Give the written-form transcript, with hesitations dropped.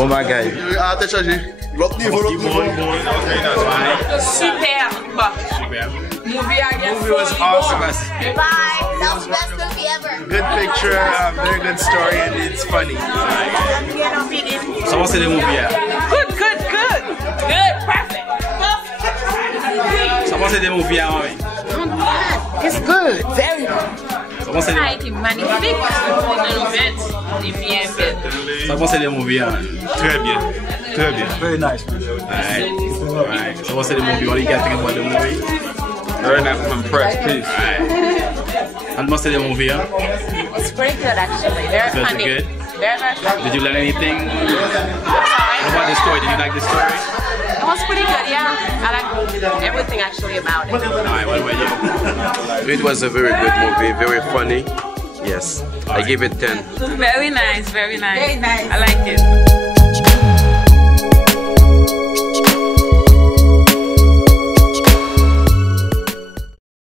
Bon bagay. Ate chaje. L'autre niveau, l'autre niveau. Superbe. Movie, I guess. Movie was awesome. Bye. That was the best movie ever. Good picture, very good story, and it's funny. So what's the movie? Good, good, good. Good, perfect. So what's the movie? It's good, very good. So what's the Magnifique. So what's the movie? Très bien. Très bien. Very nice. Alright. So what's the movie? What do you guys think about the movie? Very nice. I'm impressed. Peace. And what's the movie? It's pretty good, actually. Very Very funny. good. Very, very funny. Did you learn anything? What about the story? Did you like the story? It was pretty good, yeah. I like everything actually about it. Alright, what about you? It was a very good movie, very funny. Yes, I give it 10. Very nice, very nice. Very nice. I liked it.